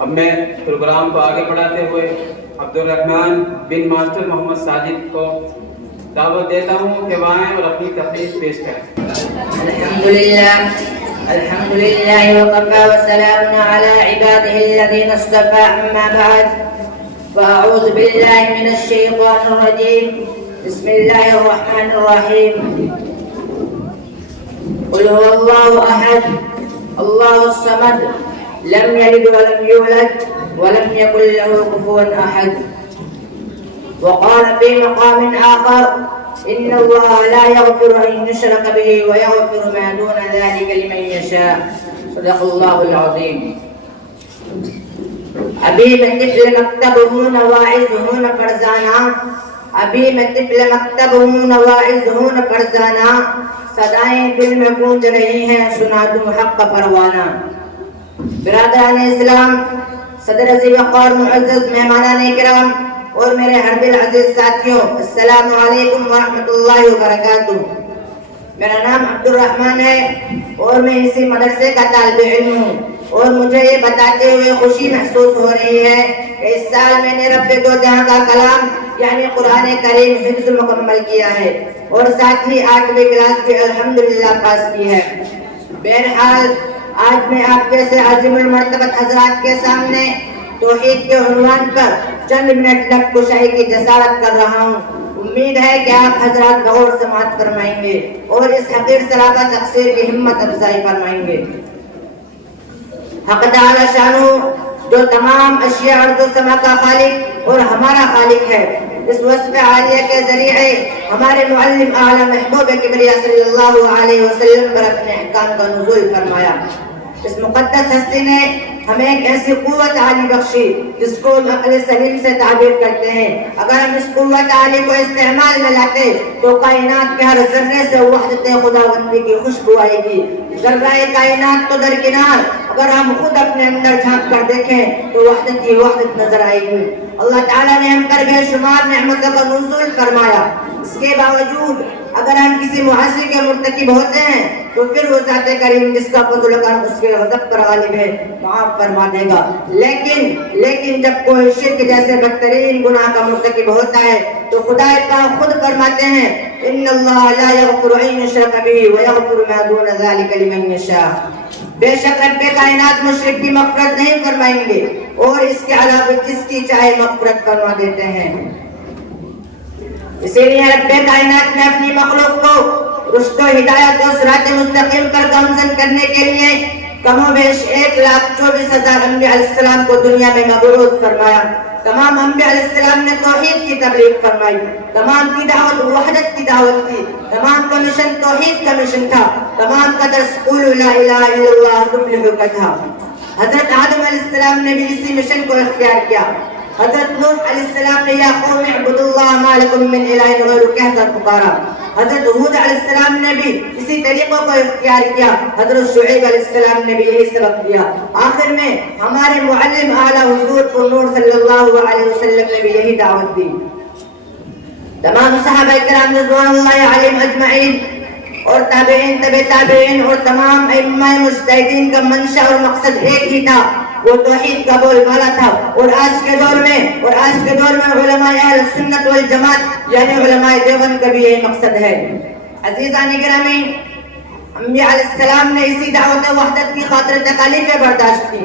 اب میں پروگرام کو آگے بڑھاتے ہوئے عبدالرحمن بن ماسٹر محمد ساجد کو دعوت دیتا ہوں کہ وہ آئیں اور اپنی تقریر پیش کریں۔ الحمد لله وكفى وسلام على عباده الذين اصطفى، أما بعد، فأعوذ بالله من الشيطان الرجيم. بسم الله الرحمن الرحيم. قل هو الله أحد الله الصمد لم يلد ولم يولد ولم يكن له كفوا أحد. وقال في مقام آخر: إن الله لا يغفر أن يشرك به ويغفر ما دون ذلك لمن يشاء. صدق الله العظيم. ابھی میں طفل مکتب ہوں نواعظ ہوں نہ فرزانہ، ابھی میں طفل مکتب ہوں نواعظ ہوں نہ فرزانہ، صدائیں دل میں گونج رہی ہیں سنا دوں حق کا پروانہ۔ برادران اسلام، صدر عزیز وقار معزز مہمانان کرام اور میرے ہر دل عزیز ساتھیوں، السلام علیکم ورحمۃ اللہ وبرکاتہ۔ میرا نام عبدالرحمن ہے اور میں اسی مدرسے کا طالب علم ہوں، اور مجھے یہ بتاتے ہوئے خوشی محسوس ہو رہی ہے کہ اس سال میں نے رب دو جہاں کا کلام یعنی قرآن کریم حفظ مکمل کیا ہے اور ساتھ ہی 8ویں کلاس بھی الحمدللہ پاس کی ہے۔ بہرحال آج میں آپ جیسے عظیم المرتبت حضرات کے سامنے توحید کے عنوان پر چند منٹ لب کشائی کی جسارت کر رہا ہوں۔ امید ہے کہ آپ حضرات غور سماعت فرمائیں گے اور اس حقیر صلابہ تقصیر کی ہمت افزائی فرمائیں گے۔ حق تعالی شانو جو تمام اشیاء ارض و سما کا خالق اور ہمارا خالق ہے، اس وصف عالیہ کے ذریعے ہمارے معلم اعلی محبوب کبریا صلی اللہ علیہ وسلم پر اپنے احکام کا نزول فرمایا۔ اس مقدس ہستی نے ہمیں ایک ایسی قوت عالی بخشی جس کو ہم عقل سلیم سے تعبیر کرتے ہیں۔ اگر ہم اس قوت عالی کو استعمال میں لاتے تو کائنات کے ہر ذرے سے وحدت خداوندی کی خوشبو آئے گی۔ ذرہ کائنات تو درکنار، اگر ہم خود اپنے اندر جھانک کر دیکھیں تو وحدت ہی وحدت نظر آئے گی۔ اللہ تعالیٰ نے ہم پر بے شمار نعمتوں کا نزول فرمایا، اس کے باوجود اگر ہم کسی معاصی کے مرتکب ہوتے ہیں تو پھر وہ ذات کریم جس کا فضل و کرم اس کے غضب پر غالب ہے معاف فرما دے گا۔ لیکن جب کوئی شرک جیسے بدترین گناہ کا مرتکب ہوتا ہے تو خدا پاک خود فرماتے ہیں ان اللہ لا یغفر ان یشرک بہ ویغفر ما دون ذلک لمن یشاء۔ بے شک رب کائنات مشرک کی مغفرت نہیں فرمائیں گے اور اس کے علاوہ جس کی چاہے مغفرت فرما دیتے ہیں۔ اسی لیے رب کائنات نے اپنی مخلوق کو رشد و ہدایت و صراط مستقیم پر گامزن کرنے کے لیے کم و بیش 1,24,000 انبیاء علیہ السلام کو دنیا میں مبعوث فرمایا۔ تمام انبیاء علیہ السلام نے توحید کی تبلیغ فرمائی، تمام کی دعوت وحدت کی دعوت تھی، تمام کا مشن توحید کا مشن تھا، تمام کا درس قولوا لا الہ الا اللہ تفلحوا کا تھا۔ حضرت آدم علیہ السلام نے بھی اسی مشن کو اختیار کیا۔ حضرت نوح علیہ السلام نے یا قوم اعبدوا اللہ ما لکم من الہ غیرہ کہہ کر پکارا۔ حضرت ہود علیہ السلام نے بھی اسی طریقوں کو اختیار کیا۔ حضرت شعیب علیہ السلام نے بھی یہی سبق دیا۔ آخر میں ہمارے معلم اعلیٰ حضور پر نور صلی اللہ علیہ وسلم نے بھی یہی دعوت دی۔ تمام صحابہ کرام رضوان اللہ علیہم اجمعین اور تابعین طبع تابعین اور تمام ائمہ مجتہدین کا منشا اور مقصد ایک ہی تھا، وہ توحید کا بول بالا تھا۔ اور آج کے دور میں علماء اہل سنت والجماعت یعنی علماء دیوبند کا بھی یہی مقصد ہے۔ عزیزان گرامی، انبیاء علیہ السلام نے اسی دعوت وحدت کی خاطر تکالیفیں برداشت کی،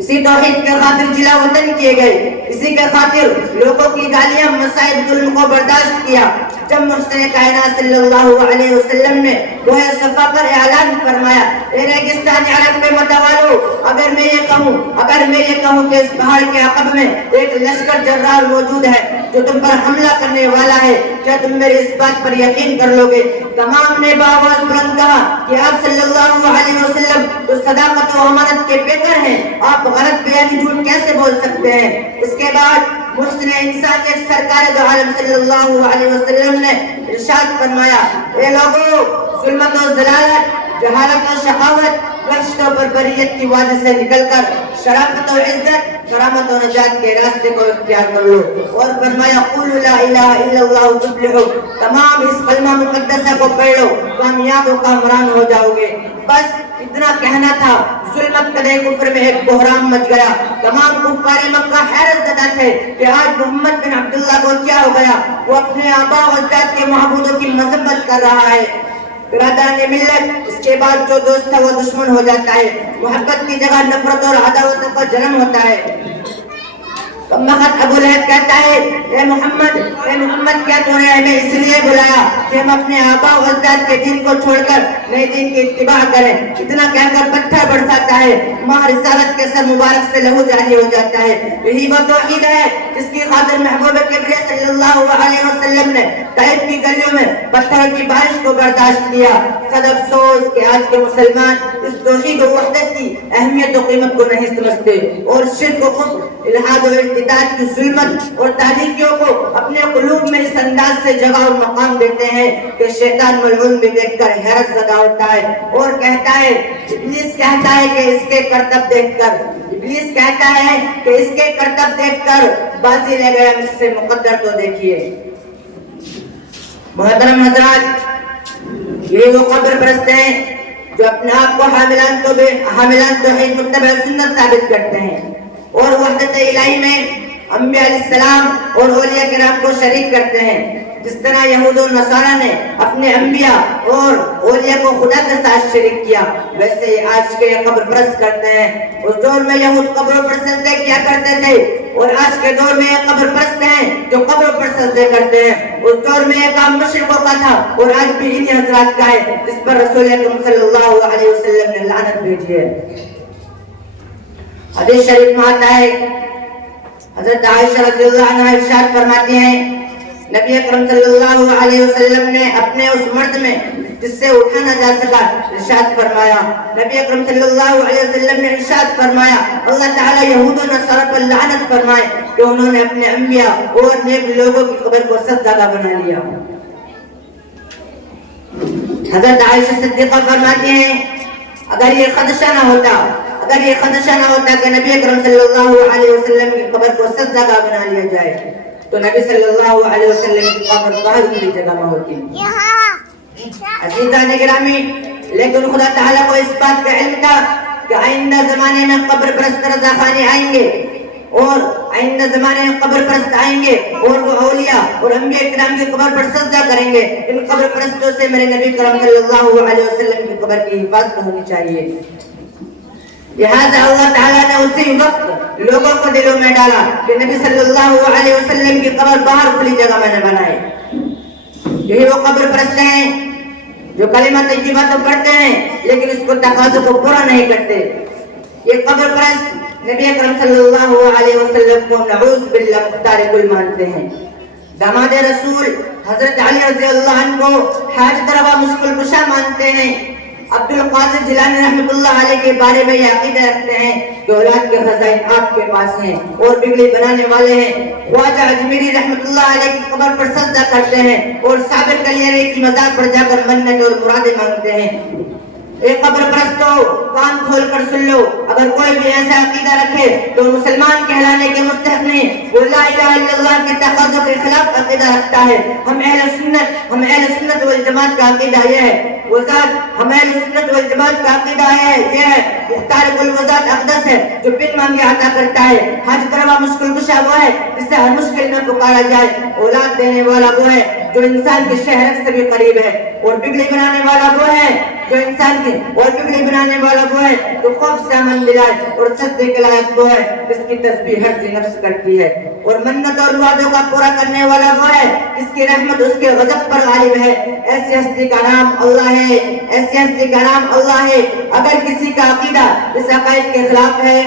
اسی توحید کے خاطر جلا وطن کیے گئے، اسی کے خاطر لوگوں کی گالیاں مصائب ظلم کو برداشت کیا۔ جب محسن کائنات صلی اللہ علیہ وسلم نے کوہ صفا پر اعلان فرمایا اے ریگستان عرب میں متوالو، اگر میں یہ کہوں کہ اس پہاڑ کے عقب میں ایک لشکر جرار موجود ہے جو تم پر حملہ کرنے والا ہے، کیا تم میری اس بات پر یقین کر لو گے؟ تمام نے بآواز بلند کہا کہ آپ صلی اللہ علیہ وسلم تو صداقت و امانت کے پیکر ہیں، آپ غلط بیانی جھوٹ کیسے بول سکتے ہیں؟ اس کے بعد محسن انسان کے سرکار دو عالم صلی اللہ علیہ وسلم نے ارشاد فرمایا اے لوگو، ظلمت و ضلالت جہالت و شقاوت، گشت و بربریت کی وادی سے نکل کر شرافت و عزت، کرامت و نجات کے راستے کو اختیار کر لو۔ اور فرمایا قولوا لا الہ الا اللہ تفلحوا، تمام اس کلمہ مقدسہ کو پڑھ لو، کامیاب و کامران ہو جاؤ گے۔ بس اتنا کہنا تھا، ظلمت قدے کفر میں ایک بحران مچ گیا۔ تمام کفار مکہ حیرت زدہ تھے کہ آج محمد بن عبداللہ کو کیا ہو گیا، وہ اپنے آباء و اجداد کے معبودوں کی مذمت کر رہا ہے۔ برادران ملت، اس کے بعد جو دوست ہے وہ دشمن ہو جاتا ہے، محبت کی جگہ نفرت اور عداوت کا جنم ہوتا ہے۔ ابو لہب کہتا ہے اے محمد کیا تو نے ہمیں اس لیے بلایا کہ ہم اپنے آباء و اجداد کے دین کو چھوڑ کر نئے دین کی اتباع کریں؟ اتنا کہہ کر پتھر برساتا ہے، ماہ رسالت کے سر مبارک سے لہو جاری ہو جاتا ہے۔ یہی وہ توحید ہے جس کی خاطر محبوب کبریہ صلی اللہ علیہ وسلم نے طائف کی گلیوں میں پتھر کی بارش کو برداشت کیا۔ صد افسوس کہ آج کے مسلمان اس توحید و وحدت کی اہمیت و قیمت کو نہیں سمجھتے اور شرک و کفر، الحاد و ارتداد کی ظلمت اور تاریکیوں کو اپنے قلوب میں اس انداز سے جگہ اور مقام دیتے ہیں کہ شیطان ملعون بھی دیکھ کر حیرت زدہ ہوتا ہے اور کہتا ہے، ابلیس کہتا ہے کہ اس کے کرتب دیکھ کر بازی لے گیا مجھ سے، مقدر تو دیکھیے۔ محترم حضرات، یہ وہ قبر پرست ہیں جو اپنے آپ کو حاملان توحید متبع سنت ثابت کرتے ہیں اور وحدت الہی میں انبیاء علیہ السلام اور اولیاء کرام کو شریک کرتے ہیں۔ جس طرح یہود و نصارہ نے اپنے انبیاء اور اولیاء کو خدا کے ساتھ شریک کیا، ویسے آج کے قبر پرست کرتے ہیں۔ اس دور میں یہود قبروں پر سجدے کیا کرتے تھے اور آج کے دور میں قبر پرست ہیں جو قبروں پر سجدے کرتے ہیں۔ اس دور میں یہ کام مشرکوں کا تھا اور آج بھی انہی حضرات کا ہے، جس پر رسول اکرم صلی اللہ علیہ وسلم نے لعنت بھیجی ہے۔ حدیث شریف میں آتا ہے، حضرت عائشہ رضی اللہ عنہ ارشاد فرماتی ہیں، نبی اکرم صلی اللہ علیہ وسلم نے اپنے اس مرد میں جس سے اٹھا نہ جا سکا ارشاد فرمایا، نبی اکرم صلی اللہ علیہ وسلم نے ارشاد فرمایا، اللہ تعالی یہود و نصارہ پر لعنت فرمائے کہ انہوں نے اپنے انبیاء اور نیک لوگوں کی قبر کو سجدہ بنا لیا۔ حضرت عائشہ صدیقہ فرماتی ہیں، اگر یہ خدشہ نہ ہوتا کہ نبی اکرم صلی اللہ علیہ وسلم کی قبر کو سجدہ بنا لیا جائے تو نبی صلی اللہ علیہ وسلم کی قبر باہر کی جگہ میں ہوتی۔ عزیزان گرامی، لیکن خدا تعالیٰ کو اس بات کا علم تھا کہ آئندہ زمانے میں قبر پرست رضاخانے آئیں گے اور وہ اولیاء اور انبیاء کرام کی قبر پر سجدہ کریں گے۔ ان قبر پرستوں سے میرے نبی کرم صلی اللہ علیہ وسلم کی قبر کی حفاظت ہونی چاہیے۔ لہذا اللہ تعالیٰ نے اسی وقت لوگوں کو دلوں میں ڈالا کہ نبی صلی اللہ علیہ وسلم کی قبر باہر کھلی جگہ میں نہ بنائے۔ یہی وہ قبر پرست ہیں جو کلمہ طیبہ تو پڑھتے ہیں لیکن اس کو تقاضوں کو پورا نہیں کرتے۔ یہ قبر پرست نبی اکرم صلی اللہ علیہ وسلم کو نعوذ باللہ مختار کل مانتے ہیں۔ داماد رسول حضرت علی رضی اللہ عنہ کو حاجت روا مشکل کشا مانتے ہیں۔ عبد القادر جیلانی رحمۃ اللہ علیہ کے بارے میں یہ عقیدہ رکھتے ہیں کہ اولاد کے خزائن آپ کے پاس ہیں اور بگڑی بنانے والے ہیں۔ خواجہ اجمیری رحمۃ اللہ علیہ کی قبر پر سجدہ کرتے ہیں اور صابر کلیری کی مزار پر جا کر منت اور مرادیں مانگتے ہیں۔ اے قبر پرستو، کان کھول کر سن لو، اگر کوئی بھی ایسا عقیدہ رکھے تو مسلمان کہلانے کے مستحق نہیں، وہ لا الہ الا اللہ کے تقاضوں کے خلاف عقیدہ رکھتا ہے۔ ہم اہل سنت والجماعت کا عقیدہ یہ ہے، ہم اہل سنت والجماعت کا عقیدہ یہ ہے، مختار کل وذات اقدس ہے جو بن مانگے عطا کرتا ہے۔ حاجت روا مشکل کشا وہ ہے جس سے ہر مشکل میں پکارا جائے۔ اولاد دینے والا وہ ہے جو انسان کے شہرت سے بھی قریب ہے، اور بگڑی بنانے والا وہ ہے جو خوف سے امن دلائے، اور سجدے کے لائق وہ ہے جس کی تسبیح ہر نفس کرتی ہے، اور منت اور وعدوں کا پورا کرنے والا وہ ہے جس کی رحمت اس کے غضب پر غالب ہے۔ ایسی ہستی کا نام اللہ ہے۔ اگر کسی کا عقیدہ اس عقائد کے خلاف ہے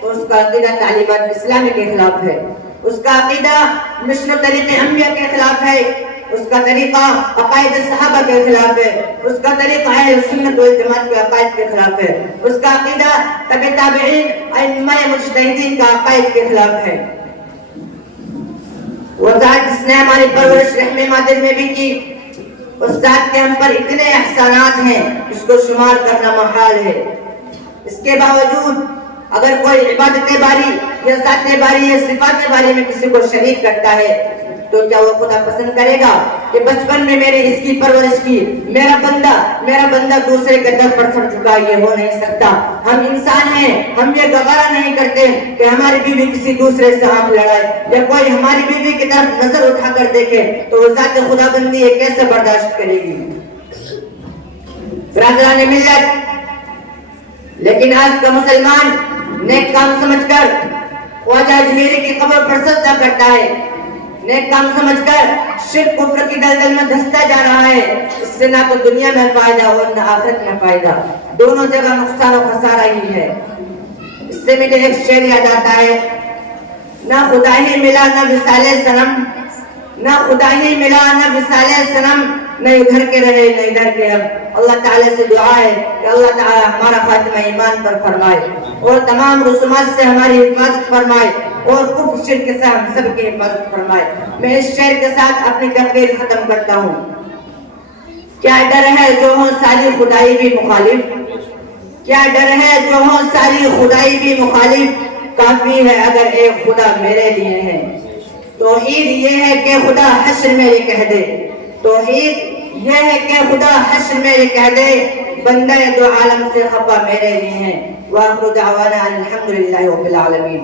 تو اس کا عقیدہ تعلیمات اسلامی کے خلاف ہے، اس کا عقیدہ مشن و طریق انبیاء کے خلاف ہے، اس کا طریقہ عقائد صحابہ کے خلاف ہے، اس کا طریقہ اہل سنت والجماعت کے عقائد کے خلاف ہے، اس کا عقیدہ تبع تابعین ائمہ مجتہدین کا عقائد کے خلاف ہے۔ وہ ذات جس نے ہماری پرورش رحم مادر میں بھی کی اس ذات کے ہم پر اتنے احسانات ہیں اس کو شمار کرنا محال ہے۔ اس کے باوجود اگر کوئی عبادت باری یا ذات باری یا صفات باری میں کسی کو شریک کرتا ہے تو کیا وہ خدا پسند کرے گا کہ بچپن میں میں نے اس کی پرورش کی، میرا بندہ دوسرے کے در پر سر جھکا؟ یہ ہو نہیں سکتا۔ ہم انسان ہیں، ہم یہ گوارا نہیں کرتے کہ ہماری بیوی کسی دوسرے سے آنکھ لڑائے یا کوئی ہماری بیوی کی طرف نظر اٹھا کر دیکھے تو وہ ذات خدا بندی یہ کیسے برداشت کرے گی؟ برادران ملت، لیکن آج کا مسلمان نیک کام سمجھ کر خواجہ اجمیری کی قبر پر سجدہ کرتا ہے، نیک کام سمجھ کر شرک کفر کی دلدل میں دھستا جا رہا ہے۔ اس سے نہ تو دنیا میں فائدہ اور نہ آخرت میں فائدہ، دونوں جگہ نقصان و خسارہ ہی ہے۔ اس سے مجھے ایک شعر یاد آتا ہے، نہ خدا ہی ملا نہ وصال صنم، نہ خدا ہی ملا نہ وصال صنم، نہ ادھر کے رہے نہ ادھر کے اب۔ اللہ تعالیٰ سے دعا ہے کہ اللہ تعالیٰ ہمارا خاتمہ ایمان پر فرمائے اور تمام رسومات سے ہماری حفاظت فرمائے اور کفر شرک سے ہم سب کی حفاظت فرمائے۔ میں اس شعر کے ساتھ اپنی تقریر ختم کرتا ہوں۔ کیا ڈر ہے جو ہوں ساری خدائی بھی مخالف، کیا ڈر ہے جو ہوں ساری خدائی بھی مخالف، کافی ہے اگر ایک خدا میرے لیے ہے۔ توحید یہ ہے کہ خدا حشر میں یہ کہہ دے، توحید یہ ہے کہ خدا حشر میں یہ کہہ دے، بندہ دو عالم سے خفا میرے لیے ہیں۔ وآخر دعوانا الحمدللہ رب العالمین۔